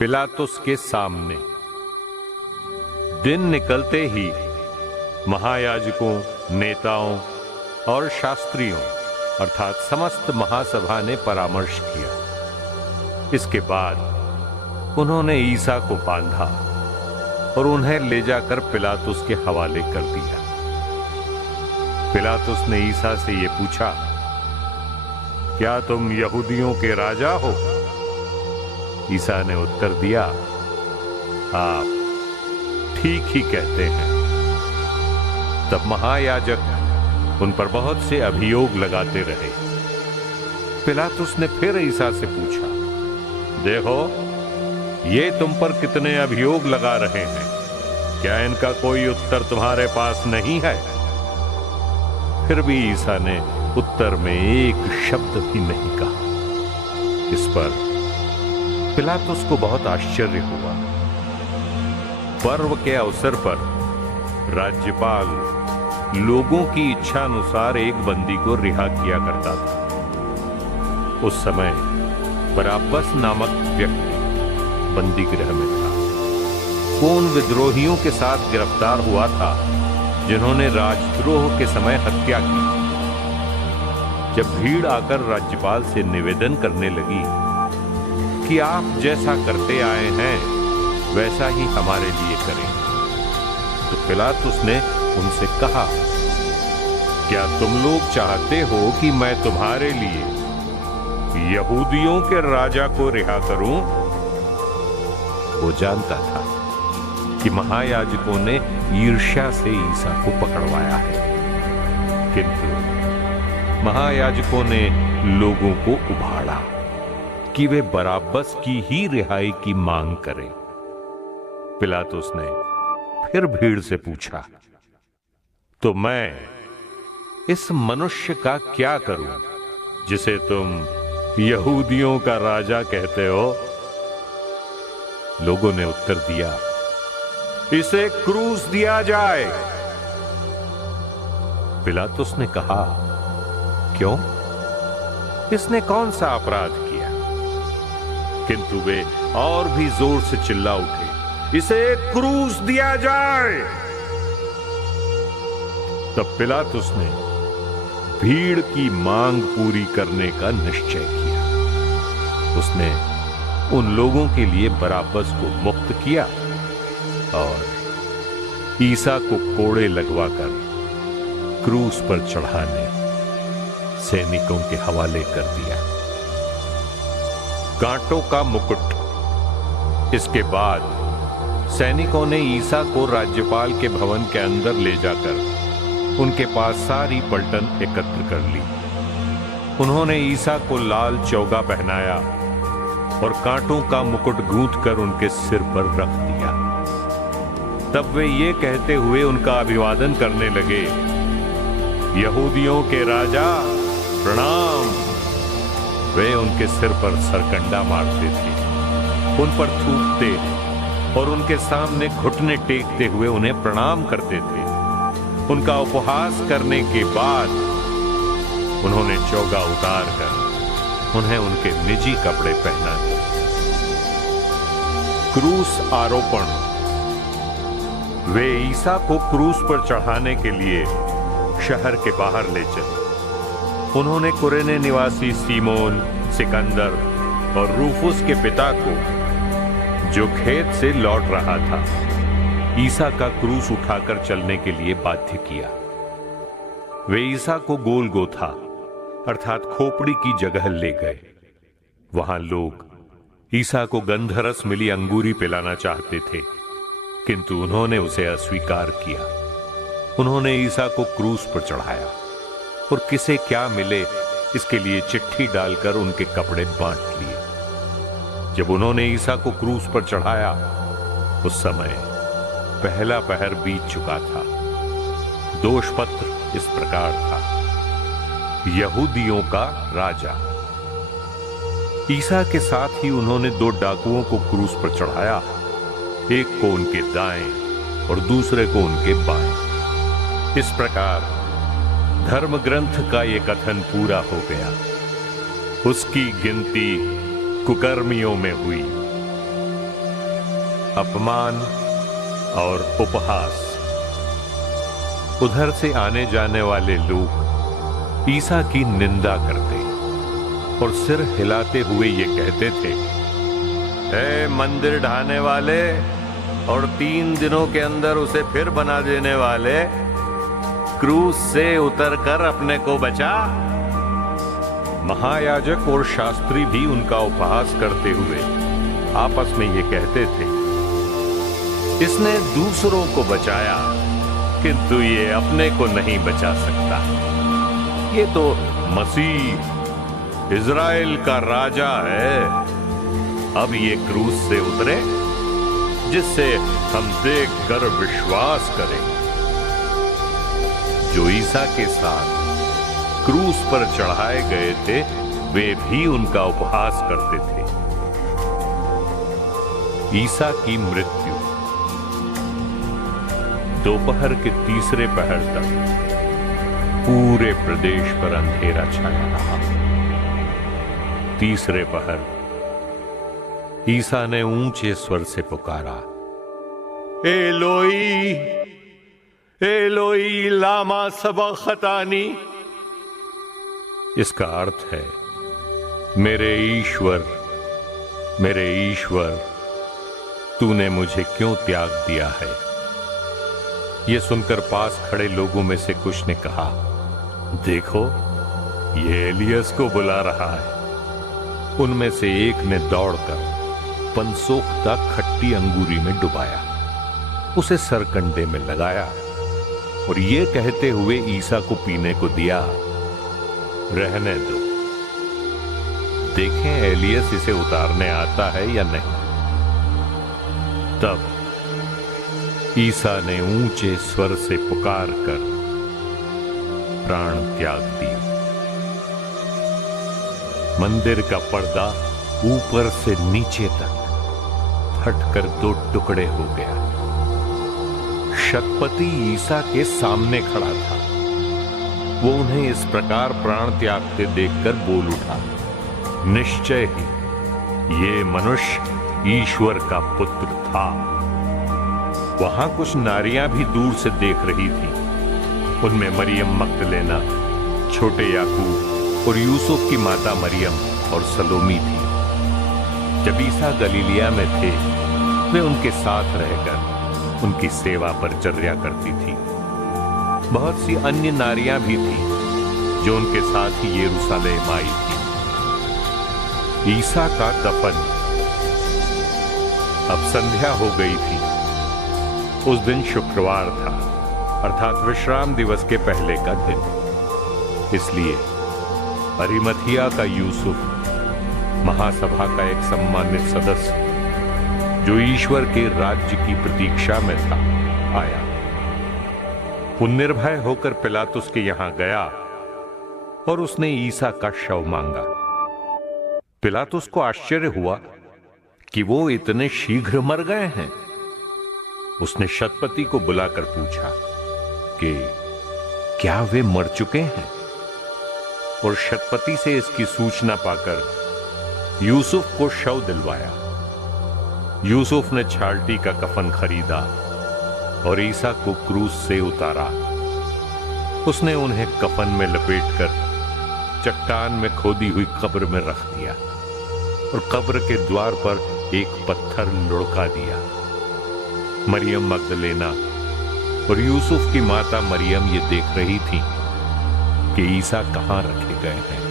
पिलातुस के सामने। दिन निकलते ही महायाजकों, नेताओं और शास्त्रियों अर्थात समस्त महासभा ने परामर्श किया। इसके बाद उन्होंने ईसा को बांधा और उन्हें ले जाकर पिलातुस के हवाले कर दिया। पिलातुस ने ईसा से यह पूछा, क्या तुम यहूदियों के राजा हो? ईसा ने उत्तर दिया, आप ठीक ही कहते हैं। तब महायाजक उन पर बहुत से अभियोग लगाते रहे। पिलातुस ने फिर ईसा से पूछा, देखो, ये तुम पर कितने अभियोग लगा रहे हैं, क्या इनका कोई उत्तर तुम्हारे पास नहीं है? फिर भी ईसा ने उत्तर में एक शब्द भी नहीं कहा। इस पर पिलातुस को बहुत आश्चर्य हुआ। पर्व के अवसर पर राज्यपाल लोगों की इच्छा अनुसार एक बंदी को रिहा किया करता था। उस समय बराब्बस नामक व्यक्ति बंदी गृह में था। वो उन विद्रोहियों के साथ गिरफ्तार हुआ था जिन्होंने राजद्रोह के समय हत्या की। जब भीड़ आकर राज्यपाल से निवेदन करने लगी कि आप जैसा करते आए हैं वैसा ही हमारे लिए करें, तो पिलातुस ने उनसे कहा, क्या तुम लोग चाहते हो कि मैं तुम्हारे लिए यहूदियों के राजा को रिहा करूं? वो जानता था कि महायाजकों ने ईर्ष्या से ईसा को पकड़वाया है, किंतु महायाजकों ने लोगों को उभाड़ा कि वे बराब्बस की ही रिहाई की मांग करें। पिलातुस ने फिर भीड़ से पूछा, तो मैं इस मनुष्य का क्या करूं जिसे तुम यहूदियों का राजा कहते हो? लोगों ने उत्तर दिया, इसे क्रूस दिया जाए। पिलातुस ने कहा, क्यों? इसने कौन सा अपराध किया? किंतु वे और भी जोर से चिल्ला उठे, इसे क्रूस दिया जाए। तब पिलातुस ने भीड़ की मांग पूरी करने का निश्चय किया। उसने उन लोगों के लिए बराब्बस को मुक्त किया और ईसा को कोड़े लगवाकर क्रूस पर चढ़ाने सैनिकों के हवाले कर दिया। कांटों का मुकुट। इसके बाद सैनिकों ने ईसा को राज्यपाल के भवन के अंदर ले जाकर उनके पास सारी पलटन एकत्र कर ली। उन्होंने ईसा को लाल चौगा पहनाया और कांटों का मुकुट गूंथकर उनके सिर पर रख दिया। तब वे ये कहते हुए उनका अभिवादन करने लगे, यहूदियों के राजा प्रणाम। वे उनके सिर पर सरकंडा मारते थे, उन पर थूकते और उनके सामने घुटने टेकते हुए उन्हें प्रणाम करते थे। उनका उपहास करने के बाद उन्होंने चौगा उतारकर उन्हें उनके निजी कपड़े पहना दिए। क्रूस आरोपण। वे ईसा को क्रूस पर चढ़ाने के लिए शहर के बाहर ले चले। उन्होंने कुरेने निवासी सीमोन, सिकंदर और रूफुस के पिता को, जो खेत से लौट रहा था, ईसा का क्रूस उठाकर चलने के लिए बाध्य किया। वे ईसा को गोलगोथा अर्थात खोपड़ी की जगह ले गए। वहां लोग ईसा को गंधरस मिली अंगूरी पिलाना चाहते थे, किंतु उन्होंने उसे अस्वीकार किया। उन्होंने ईसा को क्रूस पर चढ़ाया और किसे क्या मिले इसके लिए चिट्ठी डालकर उनके कपड़े बांट लिए। जब उन्होंने ईसा को क्रूस पर चढ़ाया, उस समय पहला पहर बीत चुका था। दोषपत्र इस प्रकार था, यहूदियों का राजा। ईसा के साथ ही उन्होंने 2 डाकुओं को क्रूस पर चढ़ाया, एक को उनके दाएं और दूसरे को उनके बाएं। इस प्रकार धर्म ग्रंथ का यह कथन पूरा हो गया। उसकी गिनती कुकर्मियों में हुई। अपमान और उपहास। उधर से आने जाने वाले लोग ईसा की निंदा करते और सिर हिलाते हुए ये कहते थे, ए मंदिर ढाने वाले और 3 दिनों के अंदर उसे फिर बना देने वाले, क्रूस से उतरकर अपने को बचा। महायाजक और शास्त्री भी उनका उपहास करते हुए आपस में ये कहते थे, इसने दूसरों को बचाया किंतु ये अपने को नहीं बचा सकता। ये तो मसीह इज़राइल का राजा है। अब ये क्रूस से उतरे जिससे हम देखकर विश्वास करें। जो ईसा के साथ क्रूस पर चढ़ाए गए थे वे भी उनका उपहास करते थे। ईसा की मृत्यु। दोपहर के तीसरे पहर तक पूरे प्रदेश पर अंधेरा छाया रहा। तीसरे पहर ईसा ने ऊंचे स्वर से पुकारा, एलोई एलोई लामा सबख्तानी। इसका अर्थ है, मेरे ईश्वर तूने मुझे क्यों त्याग दिया है। यह सुनकर पास खड़े लोगों में से कुछ ने कहा, देखो ये एलियस को बुला रहा है। उनमें से एक ने दौड़कर पनसोखता खट्टी अंगूरी में डुबाया, उसे सरकंडे में लगाया और ये कहते हुए ईसा को पीने को दिया, रहने दो, देखें एलियस इसे उतारने आता है या नहीं। तब ईसा ने ऊंचे स्वर से पुकार कर प्राण त्याग दिए। मंदिर का पर्दा ऊपर से नीचे तक फटकर 2 टुकड़े हो गया। शतपति ईसा के सामने खड़ा था। वो उन्हें इस प्रकार प्राण त्यागते देखकर बोल उठा, निश्चय ही ये मनुष्य ईश्वर का पुत्र था। वहां कुछ नारियां भी दूर से देख रही थी। उनमें मरियम मगदलेना, छोटे याकूब और यूसुफ की माता मरियम और सलोमी थी। जब ईसा गलीलिया में थे वे उनके साथ रहकर उनकी सेवा परिचर्या करती थी। बहुत सी अन्य नारियां भी थी जो उनके साथ ही यरूशलेम आई थी। ईसा का दफन। अब संध्या हो गई थी। उस दिन शुक्रवार था, अर्थात विश्राम दिवस के पहले का दिन। इसलिए अरिमथिया का यूसुफ, महासभा का एक सम्मानित सदस्य जो ईश्वर के राज्य की प्रतीक्षा में था, आया। वो निर्भय होकर पिलातुस के यहां गया और उसने ईसा का शव मांगा। पिलातुस को आश्चर्य हुआ कि वो इतने शीघ्र मर गए हैं। उसने शतपति को बुलाकर पूछा कि क्या वे मर चुके हैं, और शतपति से इसकी सूचना पाकर यूसुफ को शव दिलवाया। यूसुफ ने छालटी का कफन खरीदा और ईसा को क्रूस से उतारा। उसने उन्हें कफन में लपेटकर चट्टान में खोदी हुई कब्र में रख दिया और कब्र के द्वार पर एक पत्थर लुढ़का दिया। मरियम मगदलेना और यूसुफ की माता मरियम ये देख रही थी कि ईसा कहां रखे गए हैं।